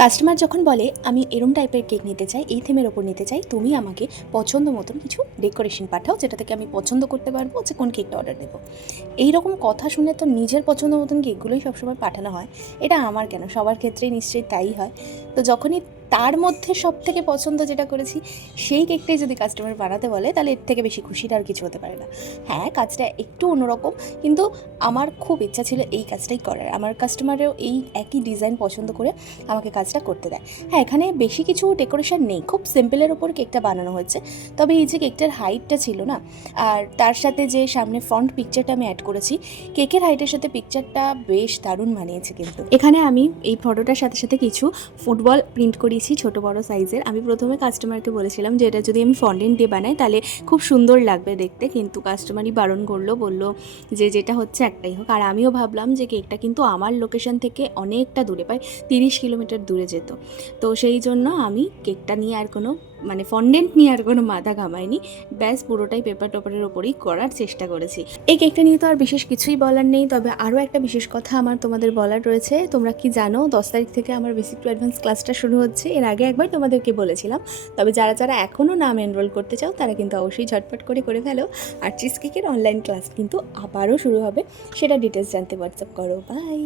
Customer যখন বলে আমি এরম টাইপের কেক নিতে চাই, এই থিমের ওপর নিতে চাই, তুমি আমাকে পছন্দ মতন কিছু ডেকোরেশন পাঠাও যেটা থেকে আমি পছন্দ করতে পারবো যে কোন কেকটা অর্ডার দেবো। এই রকম কথা শুনে তো নিজের পছন্দ মতন কেকগুলোই সবসময় পাঠানো হয়। এটা আমার কেন, সবার ক্ষেত্রেই নিশ্চয়ই তাই হয়। তো যখনই তার মধ্যে সব থেকে পছন্দ যেটা করেছি সেই কেকটাই যদি কাস্টমার বানাতে বলে, তাহলে এর থেকে বেশি খুশির আর কিছু হতে পারে না। হ্যাঁ, কাজটা একটু অন্যরকম, কিন্তু আমার খুব ইচ্ছা ছিল এই কাজটাই করার। আমার কাস্টমারেও এই একই ডিজাইন পছন্দ করে আমাকে কাজটা করতে দেয়। হ্যাঁ, এখানে বেশি কিছু ডেকোরেশন নেই, খুব সিম্পলের ওপর কেকটা বানানো হয়েছে। তবে এই যে কেকটার হাইটটা ছিল না, আর তার সাথে যে সামনে ফ্রন্ট পিকচারটা আমি অ্যাড করেছি, কেকের হাইটের সাথে পিকচারটা বেশ দারুণ মানিয়েছে। কিন্তু এখানে আমি এই ফটোটার সাথে সাথে কিছু ফুটবল প্রিন্ট করিয়েছি ছোট বড় সাইজের। আমি প্রথমে কাস্টমারকে বলেছিলাম যে এটা যদি আমি ফন্ডেন্ট দিয়ে বানাই তাহলে খুব সুন্দর লাগবে দেখতে, কিন্তু কাস্টমারই বারণ করলো, বলল যে যেটা হচ্ছে একটাই হোক। আর আমিও ভাবলাম যে কেকটা কিন্তু আমার লোকেশন থেকে অনেকটা দূরে, প্রায় 30 কিলোমিটার দূরে যেত। তো সেই জন্য আমি কেকটা নিয়ে আর কোনো ফন্ডেন্ট নিয়ে আর কোনো মাথা ঘামাইনি, ব্যাস পুরোটাই পেপার টোপারের ওপরেই করার চেষ্টা করেছি। এই কেকটা নিয়ে তো আর বিশেষ কিছুই বলার নেই, তবে আরও একটা বিশেষ কথা আমার তোমাদের বলার রয়েছে। তোমরা কি জানো 10 তারিখ থেকে আমার বেসিক টু অ্যাডভান্স ক্লাসটা শুরু হচ্ছে। এর আগে একবার তোমাদেরকে বলেছিলাম, তবে যারা যারা এখনও নাম এনরোল করতে চাও তারা কিন্তু অবশ্যই ঝটপট করে ফেলো। আর চিজ কেকের অনলাইন ক্লাস কিন্তু আবারও শুরু হবে, সেটা ডিটেলস জানতে হোয়াটসঅ্যাপ করো। বাই।